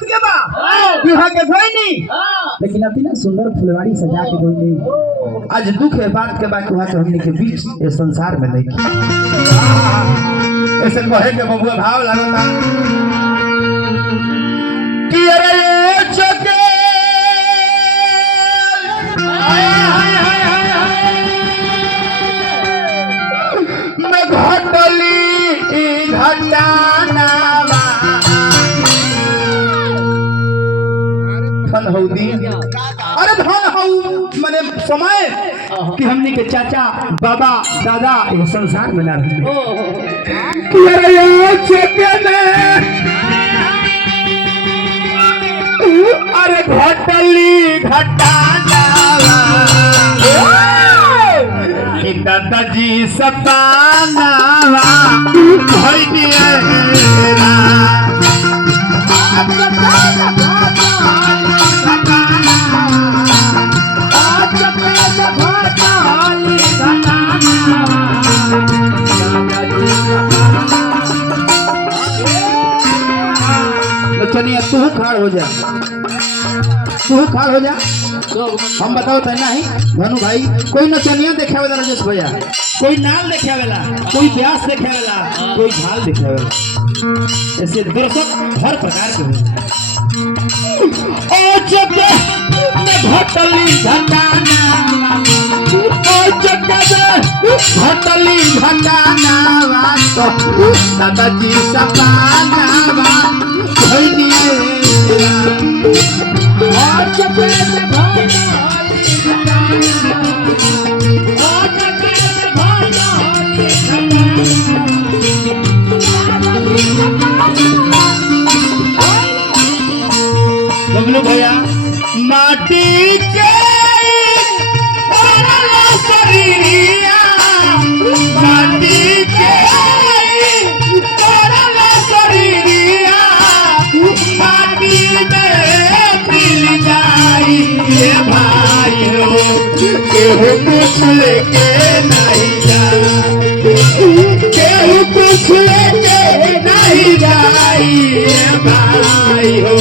बात के बा बिहार के कोई नहीं लेकिन अभी ना सुंदर फुलवाड़ी सजा के कोई नहीं आज दुख है बात के बाद वहां के हमने के बीच ये संसार में नहीं ऐसे कहे के बबुआ भाव लगता कि अरे चके मैं घटली घटानावा धन हो दी अरे धन हो मैंने समय कि हमने के चाचा बाबा दादा ये संसार में ना रहे कि अरे अरे घटली घटानावा कि दादाजी सतानावा भई दिएरा चलिए तू खाड़ हो जा हम बताओ तो नहीं धनु भाई कोई नचनिया देखे वाला राजेश भैया कोई नाल देखे वाला कोई व्यास देखे वाला कोई झाल देखे वाला ऐसे दर्शक हर प्रकार के ओ जगह में घटली घटाना ओ जगह में घटली घटाना तो दादाजी सपाना बबलू भैया माटी के शरीरिया माटी के शरीरिया माटी में मिल जाई ये भाई हो केहू कुछ लेके नहीं जाए केहू कुछ लेके नहीं जाई ये भाई हो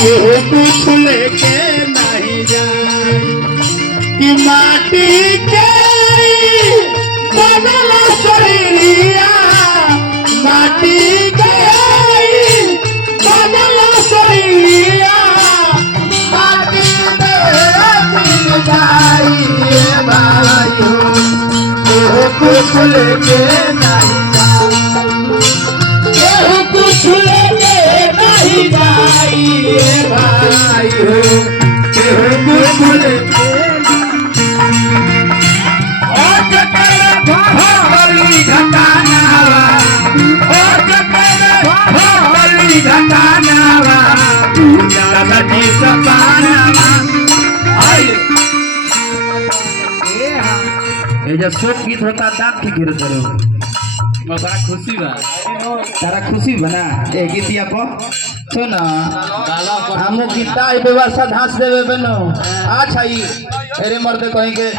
केहू कुछ लेके नहीं जाए कि माटी के बनल शरीरिया माटी के बनल शरीरिया माटी में मिल जाई ये भाई हो केहू कुछ लेके नहीं जाए केहू कुछ लेके नहीं जाई ये भाई हो केहू कुछ लेके जब शोक गीत होता दांत की गिर करे बड़ा खुशी बा तारा खुशी बना ए गीतिया पर सुना हमो गीता ए व्यवस्था धास देवे बनो अच्छा ई अरे मर्द कहीं के 5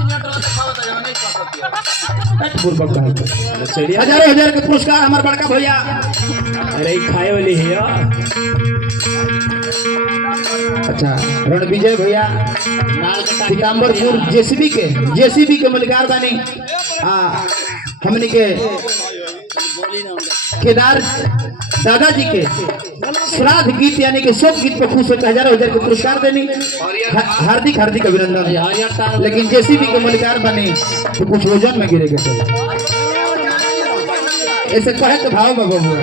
मिनट में दिखाओ त नहीं कर सकती हजार के पुरस्कार हमार बड़का भैया अरे खाए वाली है अच्छा रणविजय भैया पीताम्बरपुर जेसीबी के मलिकार बानी हमने के केदार दादाजी के श्राद्ध गीत यानी कि सब गीत पर खुश होकर हजारों हजार के पुरस्कार देनी हार्दिक अभिनंदन लेकिन जेसीबी के मलिकार बने तो कुछ वजन में गिरेगा ऐसे कहे तो भाव में बबुआ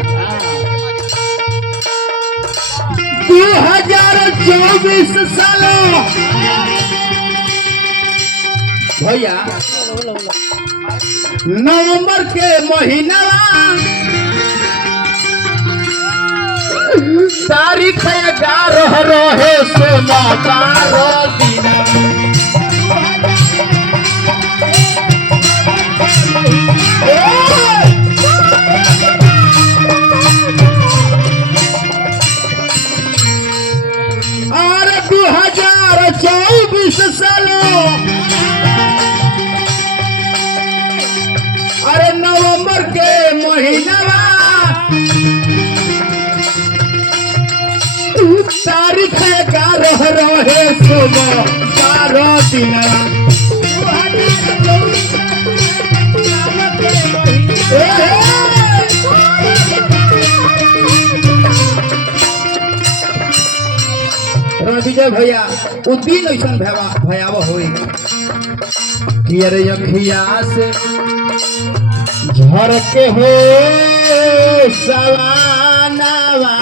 2024 सालों भैया नवंबर के महीना तारीख 11 रहे सोना 12 दिन और 2024 सालों अरे नवंबर के महीना तारीख 11 रहे सुबह 12 दिन विजय भैया वो दिन ऐसा भयावह हुई कि अरे अखिया से झरके हो सवानावा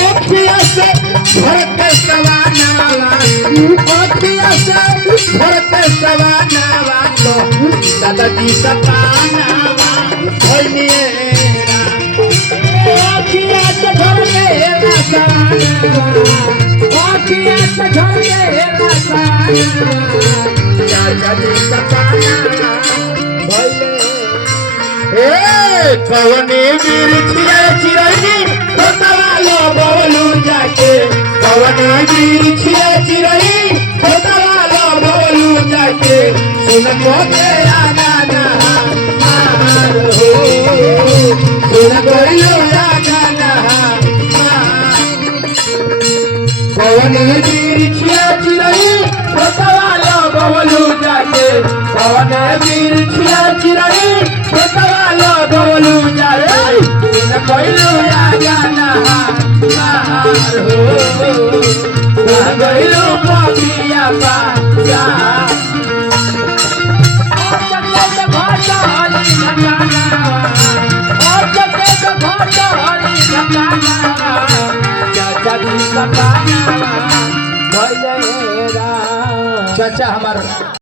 अखिया से झरके सवानावा अखिया से झरके सवानावा तो दादाजी सपानावा भैनिएरा अखिया से झरके अखिया से झरके दादाजी सपानावा कवने बिरछिया चिरई होतवालो बोलू जाके कवने बिरछिया चिरई होतवालो बोलू जाके सुन मोते आगा नहा मार हो सुन कोइलो आगा नहा कवने बिरछिया चिरई होतवालो बोलू जाके कवने बिरछिया चिरई होतवालो बोलू जाए न कोइलो आगा नहा मार हो कोइलो पापिया पाया और चक्के तो भाषा हरी नकाना और चक्के तो भाषा हरी नकाना चाचा जी सकाना भैया चाचा हमारा